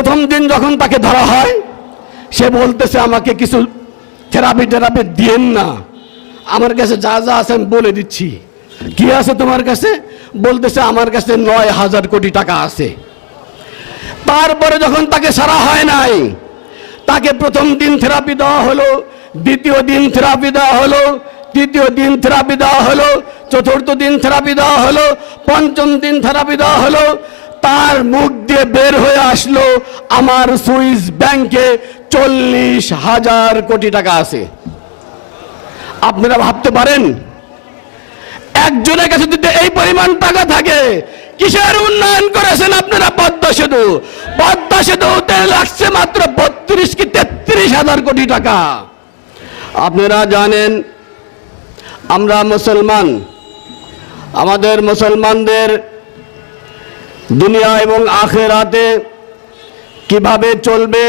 প্রথম দিন যখন তাকে ধরা হয়, সে বলতেছে আমাকে কিছু থেরাপি দিয়েন না, আমার কাছে যা যা আছে আমি বলে দিচ্ছি। কি আছে তোমার কাছে? বলতেছে আমার কাছে 9,000 কোটি টাকা আছে। তারপরে যখন তাকে ছাড়া হয় নাই, তাকে প্রথম দিন থেরাপি দেওয়া হলো, দ্বিতীয় দিন থেরাপি দেওয়া হলো, তৃতীয় দিন থেরাপি দেওয়া হলো, চতুর্থ দিন থেরাপি দেওয়া হলো, পঞ্চম দিন থেরাপি দেওয়া হলো। তার মুখ দিয়ে বের হয়ে আসলো আমার সুইস ব্যাংকে 40,000 কোটি টাকা আছে। আপনারা ভাবতে পারেন একজনের কাছে যদি এই পরিমাণ টাকা থাকে, কিসের উন্নয়ন করেছেন আপনারা? পদ্মা সেতুতে লাগছে মাত্র 32 কি 33,000 কোটি টাকা। আপনারা জানেন আমরা মুসলমান, আমাদের মুসলমানদের দুনিয়া এবং আখিরাতে কিভাবে চলবে,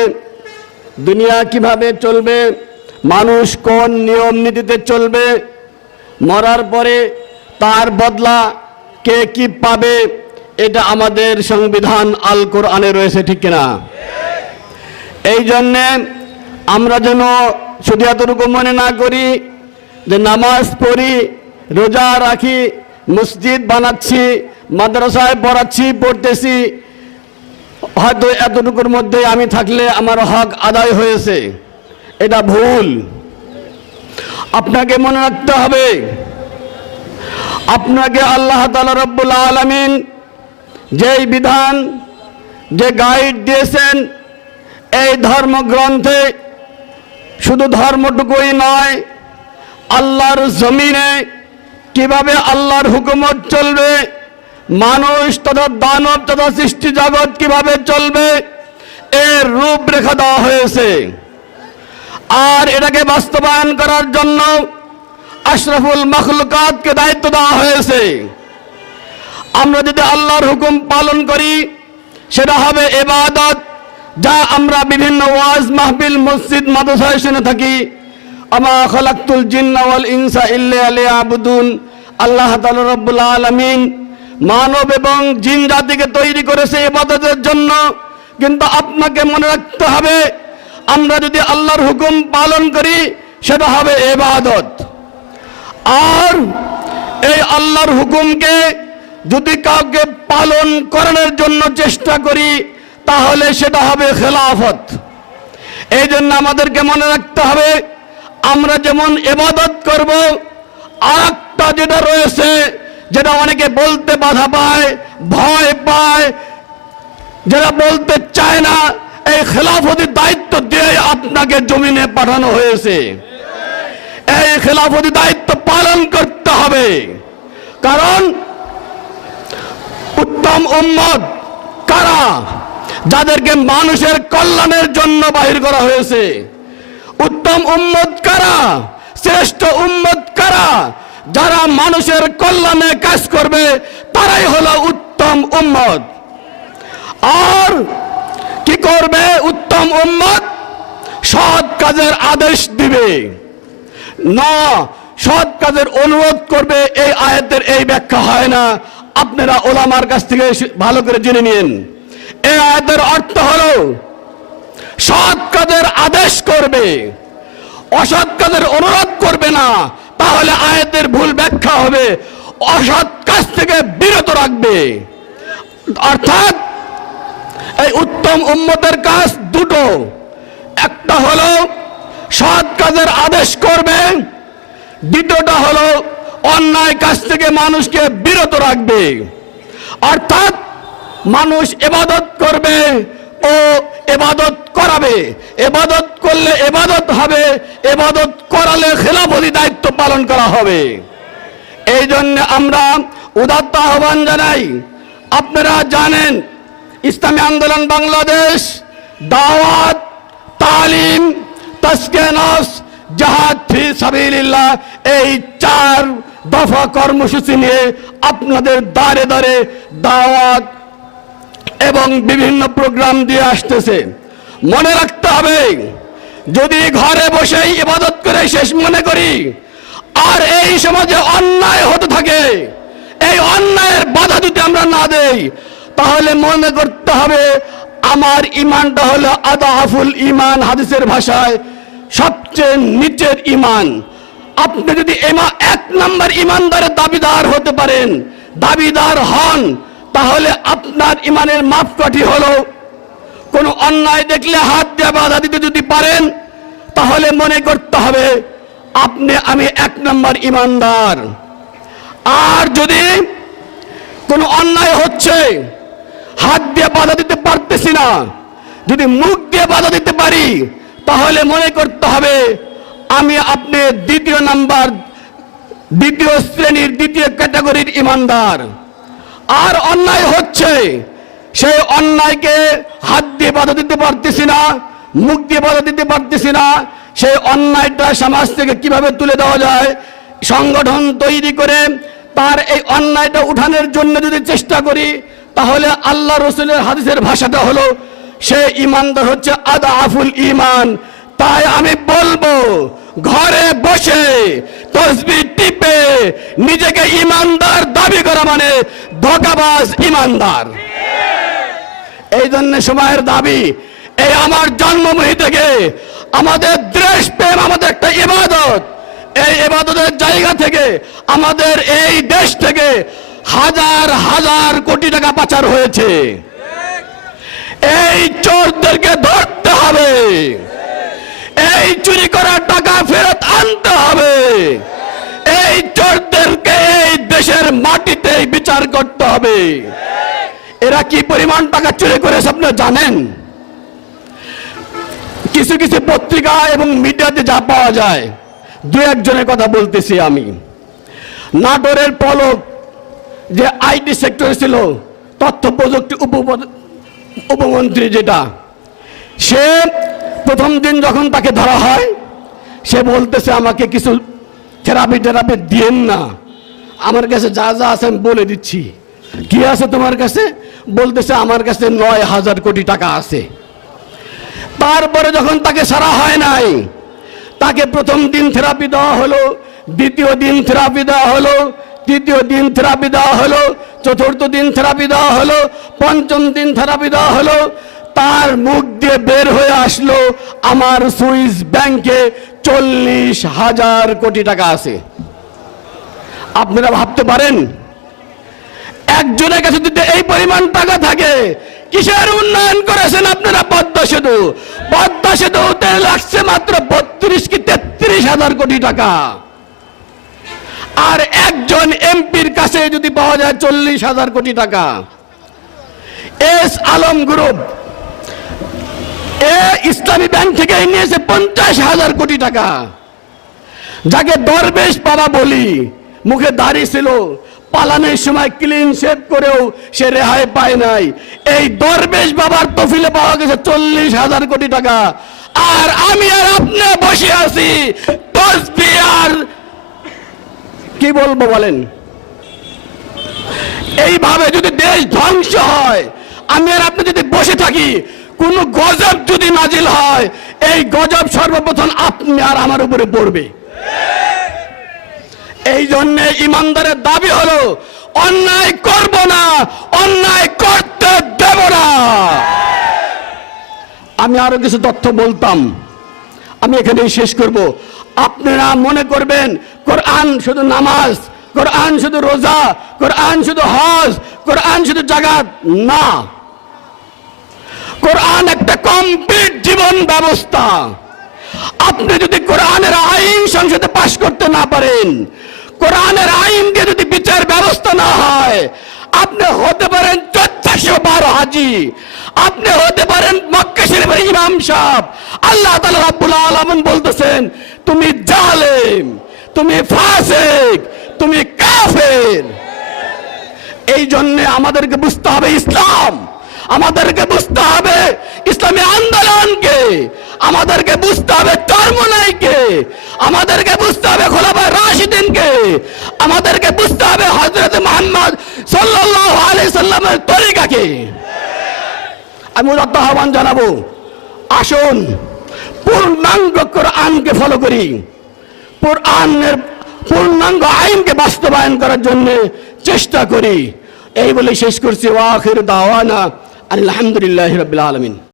দুনিয়া কিভাবে চলবে, মানুষ কোন নিয়ম নীতিতে চলবে, মরার পরে তার বদলা কে কি পাবে, এটা আমাদের সংবিধান আল কোরআনে রয়েছে, ঠিক কিনা? এই জন্যে আমরা যেন শুধু এতটুকু মনে না করি যে নামাজ পড়ি, রোজা রাখি, মসজিদ বানাচ্ছি, মাদ্রাসায় পড়তেছি, হয়তো এতটুকুর মধ্যে আমি থাকলে আমার হক আদায় হয়েছে, এটা ভুল। আপনাকে মনে রাখতে হবে, আপনাকে আল্লাহ তাআলা রব্বুল আলামিন যেই বিধান, যে গাইড দিয়েছেন এই ধর্মগ্রন্থে, শুধু ধর্মটুকুই নয়, আল্লাহর জমিনে কিভাবে আল্লাহর হুকুমত চলবে, মানুষ তথা দানব তথা সৃষ্টি জগৎ কিভাবে চলবে, এর রূপরেখা দেওয়া হয়েছে। আর এটাকে বাস্তবায়ন করার জন্য আশরাফুল মাখলুকাতকে দায়িত্ব দেওয়া হয়েছে। আমরা যদি আল্লাহর হুকুম পালন করি সেটা হবে ইবাদত, যা আমরা বিভিন্ন ওয়াজ মাহফিল মসজিদ মাদ্রাসায় শুনে থাকি, আমা খালাকতুল জিন্না ওয়াল ইনসা ইল্লা লিয়াবুদুন। আল্লাহ তাআলা রব্বুল আলামিন মানব এবং জিন জাতিকে তৈরি করেছে ইবাদতের জন্য। কিন্তু আপনাকে মনে রাখতে হবে, আমরা যদি আল্লাহর হুকুম পালন করি সেটা হবে ইবাদত। আর এই আল্লাহর হুকুমকে যদি কাউকে পালন করানোর জন্য চেষ্টা করি তাহলে সেটা হবে খেলাফত। এই জন্য আমাদেরকে মনে রাখতে হবে, আমরা যেমন ইবাদত করব, আরেকটা যেটা রয়েছে, যেটা অনেকে বলতে বাধা পায়, ভয় পায়, যেটা বলতে চায় না, এই খেলাফতের দায়িত্ব দিয়ে আপনাকে জমিনে পাঠানো হয়েছে। এই খেলাফতি দায়িত্ব পালন করতে হবে, কারণ উত্তম উম্মত কারা? যাদেরকে মানুষের কল্যাণের জন্য বাহির করা হয়েছে। উত্তম উম্মত কারা? শ্রেষ্ঠ উম্মত কারা? যারা মানুষের কল্যাণে কাজ করবে, তারাই হলো উত্তম উম্মত। আর কি করবে উত্তম উম্মত? সৎ কাজের আদেশ দিবে না, সৎ কাজের অনুরোধ করবে। এই আয়াতের এই ব্যাখ্যা হয় না, আপনারা ওলামার কাছ থেকে ভালো করে জেনে নিন। এই আয়াতের অর্থ হলো সৎ কাজের আদেশ করবে, অসৎ কাজের অনুরোধ করবে না, তাহলে আয়াতের ভুল ব্যাখ্যা হবে, অসৎ কাজ থেকে বিরত রাখবে। অর্থাৎ এই উত্তম উম্মতের কাজ দুটো, একটা হলো সৎ কাজের আদেশ করবে, দ্বিতীয়টা হলো অন্যায় কাজ থেকে মানুষকে বিরত রাখবে। অর্থাৎ মানুষ ইবাদত করবে ও ইবাদত করাবে, ইবাদত করলে ইবাদত হবে, ইবাদত করালে খেলাফতি দায়িত্ব পালন করা হবে। এই জন্য আমরা উদাত্ত আহ্বান জানাই। আপনারা জানেন ইসলামী আন্দোলন বাংলাদেশ দাওয়াত, তালিম, তাজকিয়া নফস, জিহাদ ফি সাবিলিল্লাহ, এই 4 দফা কর্মসূচি নিয়ে আপনাদের দাঁড়ে দাঁড়ে দাওয়াত এবং বিভিন্ন প্রোগ্রাম দিয়ে আসতেছে। মনে রাখতে হবে, যদি ঘরে বসেই ইবাদত করে শেষ মনে করি আর এই সমাজে অন্যায় হতে থাকে, এই অন্যায়ের বাধা দিতে আমরা না দেই, তাহলে মনে করতে হবে আমার ইমানটা হলো আদাফুল ইমান, হাদিসের ভাষায় সবচেয়ে নিচের ইমান। আপনি যদি এক নম্বর ইমানদারের দাবিদার হতে পারেন, দাবিদার হন, তাহলে আপনার ইমানের মাপকাঠি হলো কোন অন্যায় দেখলে হাত দিয়ে বাধা দিতে যদি পারেন, তাহলে মনে করতে হবে আমি এক নম্বর ইমানদার। আর যদি কোনো অন্যায় হচ্ছে, হাত দিয়ে বাধা দিতে পারতেছি না, যদি মুখ দিয়ে বাধা দিতে পারি, তাহলে মনে করতে হবে আপনি দ্বিতীয় শ্রেণীর, দ্বিতীয় ক্যাটাগরির ইমানদার। আর অন্যায় হচ্ছে, সেই অন্যায়কে হাত দিয়ে বাধা দিতে পারতেছি না, মুখ দিয়ে বাধা দিতে পারতেছি না, সেই অন্যায়টা সমাজ থেকে কিভাবে তুলে দেওয়া যায়, সংগঠন তৈরি করে তার এই অন্যায়টা উঠানোর জন্য যদি চেষ্টা করি, তাহলে আল্লাহ রসুলের হাদিসের ভাষাটা হলো সে ইমানদার হচ্ছে আদাফুল ইমান। তাই আমি বলবো, ঘরে বসে তসবিহ টিপে নিজেকে ইমানদার দাবি করা মানে ধোঁকাবাজ ইমানদার। এই জন্য সময়ের দাবি, এই আমার জন্মভূমি থেকে আমাদের দেশ প্রেম আমাদের একটা ইবাদত, এই ইবাদতের জায়গা থেকে আমাদের এই দেশ থেকে হাজার হাজার কোটি টাকা পাচার হয়েছে। এই চোরদেরকে ধরতে হবে, এই চুরি করা টাকা ফেরত আনতে হবে, এই চোরদেরকে এই দেশের মাটিতে বিচার করতে হবে। এরা কি পরিমাণ টাকা চুরি করেছে আপনারা জানেন? কিছু কিছু পত্রিকা এবং মিডিয়াতে যা পাওয়া যায়, দু একজনের কথা বলতেছি আমি। নাটোরের পলক যে আইটি সেক্টরে ছিল, তথ্য প্রযুক্তি উপমন্ত্রী, যেটা সে প্রথম দিন যখন তাকে ধরা হয়, সে বলতেছে আমাকে কিছু থেরাপি দিয়েন না, আমার কাছে যা যা আছে আমি বলে দিচ্ছি। কি আছে তোমার কাছে? বলতেছে আমার কাছে 9,000 কোটি টাকা আছে। তারপরে যখন তাকে ছাড়া হয় নাই, তাকে প্রথম দিন থেরাপি দেওয়া হলো, দ্বিতীয় দিন থেরাপি দেওয়া হলো, তৃতীয় দিন থেরাপি দেওয়া হলো, চতুর্থ দিন থেরাপি দেওয়া হলো, পঞ্চম দিন থেরাপি দেওয়া হলো। তার মুখ দিয়ে বের হয়ে আসলো আমার সুইস ব্যাংকে 40,000 কোটি টাকা আছে। আপনারা ভাবতে পারেন, একজনের কাছে যদি এই পরিমাণ টাকা থাকে, কিসের উন্নয়ন করেছেন আপনারা? পদ্মা সেতুতে লাগছে মাত্র 32 কি 33,000 কোটি টাকা। আর একজন এমপির কাছে যদি পাওয়া যায় 40,000 কোটি টাকা। এস আলম গ্রুপ ইসলামী ব্যাংক থেকে নিয়েছে 50,000 কোটি টাকা। যাকে দরবেশ বাবা বলি, মুখে দাড়ি ছিল, পালানোর সময় ক্লিন শেভ করেও সে রেহাই পায় নাই। এই দরবেশ বাবার তফিলে পাওয়া গেছে 40,000 কোটি টাকা। আর আমি আর আপনি বসে আছি তসবিহ, আর কি বলবো বলেন? এইভাবে যদি দেশ ধ্বংস হয়, আমি আর আপনি যদি বসে থাকি, কোন গজব যদি নাজিল হয়, এই গজব সর্বপ্রথম আপনি আর আমার উপরে পড়বে। এই জন্য ইমানদারের দাবি হলো অন্যায় করব না, অন্যায় করতে দেব না। আমি আরো কিছু তথ্য বলতাম, আমি এখানেই শেষ করব। আপনারা মনে করবেন কোরআন শুধু নামাজ, কোরআন শুধু রোজা, কোরআন শুধু হজ, কোরআন শুধু জাকাত না। কোরআন একটা কমপ্লিট জীবন ব্যবস্থা। আপনি যদি কোরআনের আইন সংসদে পাশ করতে না পারেন, কোরআনের আইন দিয়ে যদি বিচার ব্যবস্থা না হয়, আপনি হতে পারেন 1412 হাজি, আপনি হতে পারেন মক্কা শরীফের ইমাম সাহেব। আল্লাহ তাআলা রাব্বুল আলামিন বলতেছেন, তুমি জালেম, তুমি ফাসিক, তুমি কাফের। এই জন্য আমাদেরকে বুঝতে হবে ইসলাম, আমাদেরকে বুঝতে হবে ইসলামী আন্দোলনকে, আমাদেরকে বুঝতে হবে চরমনাইকে, আমাদেরকে বুঝতে হবে খোলাফায়ে রাশিদিনকে, আমাদেরকে বুঝতে হবে হযরত মুহাম্মদ সাল্লাল্লাহু আলাইহি সাল্লামের তরিকাকে। আমি উদাত্ত আহ্বান জানাবো, আসুন পূর্ণাঙ্গ কোরআনকে ফলো করি, কোরআনের পূর্ণাঙ্গ আইনকে বাস্তবায়ন করার জন্য চেষ্টা করি। এই বলে শেষ করছি। ওয়া আখির দাওয়ানা আলহামদুলিল্লাহি রাব্বিল আলামিন।